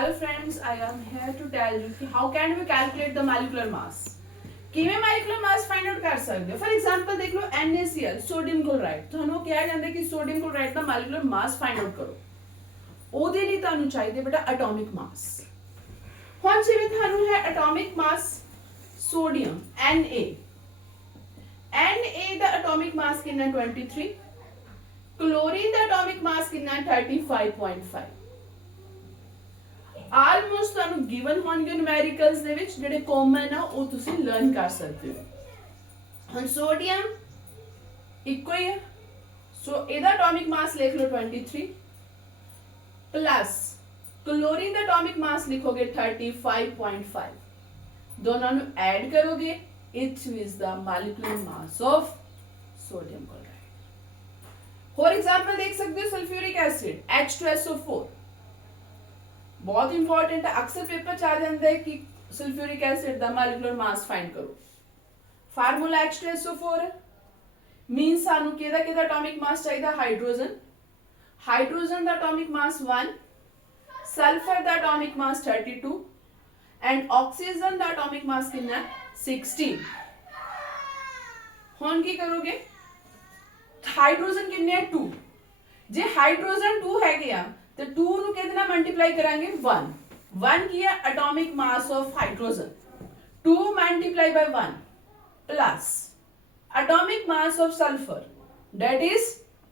Hello friends, I am here to tell you कि how can we calculate the molecular mass. किਵੇਂ molecular mass find out कर सकते हो? For example देख लो NaCl sodium chloride ਤੁਹਾਨੂੰ ਕਿਹਾ ਜਾਂਦਾ ਕਿ sodium chloride ਦਾ molecular mass find out ਕਰੋ. ਉਹਦੇ ਲਈ ਤੁਹਾਨੂੰ ਚਾਹੀਦਾ ਬੇਟਾ atomic mass. ਹੁਣ ਜਿਵੇਂ ਤੁਹਾਨੂੰ ਹੈ atomic mass sodium Na. Na ਦਾ atomic mass ਕਿੰਨਾ 23. chlorine ਦਾ atomic mass ਕਿੰਨਾ 35.5. ਆਲਮੋਸਟ ਤੁਹਾਨੂੰ ਗਿਵਨ ਹੋਣਗੇ ਨੂਮੈਰੀਕਲਸ ਦੇ ਵਿੱਚ ਜਿਹੜੇ ਕਾਮਨ ਆ ਉਹ ਤੁਸੀਂ ਲਰਨ ਕਰ ਸਕਦੇ ਹੋ. ਹੁਣ ਸੋਡੀਅਮ ਇੱਕੋ ਹੀ ਹੈ ਸੋ ਇਹਦਾ ਐਟੋਮਿਕ ਮਾਸ ਲਿਖ ਲਓ 23 ਪਲੱਸ ਕਲੋਰੀਨ ਦਾ ਐਟੋਮਿਕ ਮਾਸ ਲਿਖੋਗੇ 35.5 ਦੋਨਾਂ ਨੂੰ ਐਡ ਕਰੋਗੇ it is the molecular mass of sodium chloride. For example देख सकते हो सल्फ्यूरिक एसिड H2SO4 बहुत इंपॉर्टेंट है अक्सर पेपर च आ जाता है कि सल्फ्यूरिक एसिड दा मॉलिक्यूलर मास फाइंड करो. फार्मूला H2SO4 है मींस सानू केदा केदा एटॉमिक मास चाहिदा हाइड्रोजन. हाइड्रोजन दा एटॉमिक मास 1 सल्फर दा एटॉमिक मास 32 एंड ऑक्सीजन दा एटॉमिक मास कितना 16. हुन की करोगे हाइड्रोजन कितने है 2 जे हाइड्रोजन 2 है गया तो 2 ਨੂੰ ਕਿਹਦੇ ਮਲਟੀਪਲਾਈ ਕਰਾਂਗੇ 1 1 ਕੀ ਹੈ atomic mass of hydrogen 2 multiply by 1 plus atomic mass of sulphur that is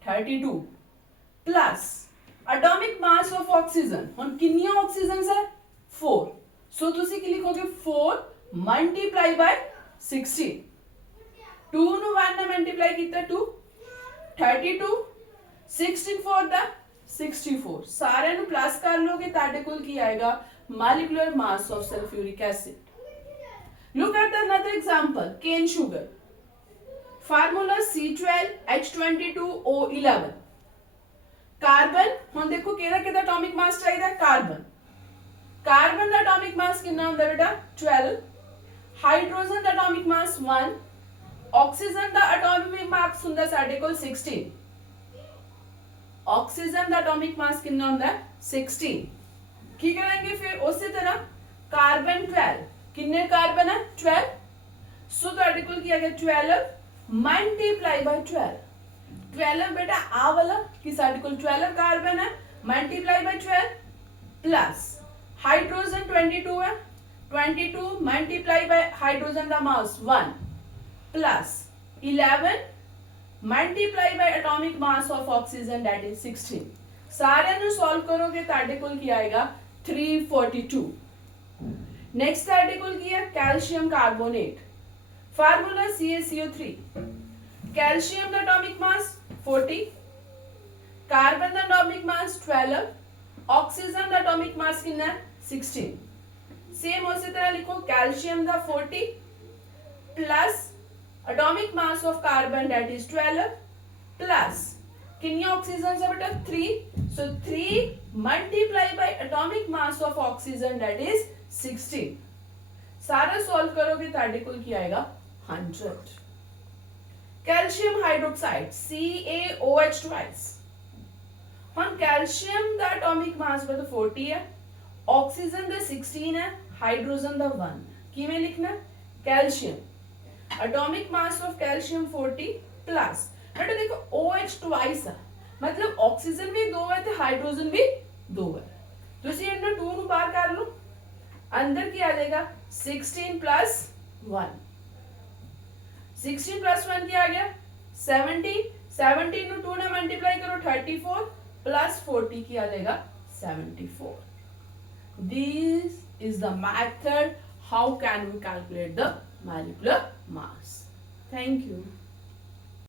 32 plus atomic mass of oxygen ਹੁਣ ਕਿੰਨੀਆਂ ਆਕਸੀਜਨਸ ਹੈ 4 ਸੋ ਤੁਸੀਂ ਕੀ ਲਿਖੋਗੇ 4 ਮਲਟੀਪਲਾਈ ਬਾਈ 16 2 ਨੂੰ 1 ਨਾਲ ਮਲਟੀਪਲਾਈ ਕੀਤਾ 2 32 16 4 ਦਾ 64 सारे नु प्लस कर लोगे ताड़े कोल की आएगा molecular mass of sulfuric acid. Look at another example cane sugar formula C12H22O11 carbon हुन देखो केदा केदा एटॉमिक मास चाहिदा कार्बन कार्बन दा एटॉमिक मास कितना हुंदा बेटा 12 हाइड्रोजन दा एटॉमिक मास 1 ऑक्सीजन दा एटॉमिक मास हुंदा साडे कोल 16 ऑक्सीजन दा एटॉमिक मास कितना होता है 16. की करेंगे फिर उसी तरह कार्बन 12 कितने कार्बन है 12 सो ਤੁਹਾਡੇ ਕੋਲ ਕੀ ਆ ਗਿਆ 12 ਮਲਟੀਪਲਾਈ ਬਾਈ 12 12 बेटा आ वाला कि ਸਾਡੇ ਕੋਲ 12 कार्बन है मल्टीप्लाई बाय 12 प्लस हाइड्रोजन 22 है 22 मल्टीप्लाई बाय हाइड्रोजन का मास 1 plus 11 multiply by atomic mass of oxygen that is 16. सारे नु सॉल्व करोगे ताड़े कोल की आएगा 342. नेक्स्ट ताड़े कोल की है calcium carbonate formula CaCO3 calcium दा एटॉमिक मास 40 कार्बन दा एटॉमिक मास 12 ऑक्सीजन दा एटॉमिक मास कितना 16. सेम उसी तरह लिखो कैल्शियम दा 40 plus atomic mass of carbon that is 12 plus कितनी ऑक्सीजन है बेटा 3 सो 3 multiply by atomic mass of oxygen that is 16. सारा सॉल्व करोगे ताड़े कोल की आएगा 100. कैल्शियम हाइड्रोक्साइड CaOH ट्वाइस हम कैल्शियम दा एटॉमिक मास पर 40 है ऑक्सीजन दा 16 है हाइड्रोजन दा 1 किवें लिखना calcium atomic mass of calcium 40 plus बेटा देखो OH ट्वाइस है मतलब ऑक्सीजन भी 2 है ते हाइड्रोजन भी 2 है तो इसे इन्हें 2 नु बाहर कर लो अंदर की आ जाएगा 16 प्लस 1 16 प्लस 1 क्या आ गया 17 17 नु 2 ने मल्टीप्लाई करो 34 प्लस 40 की आ जाएगा 74. This is the method how can we calculate the molecular mass. Thank you.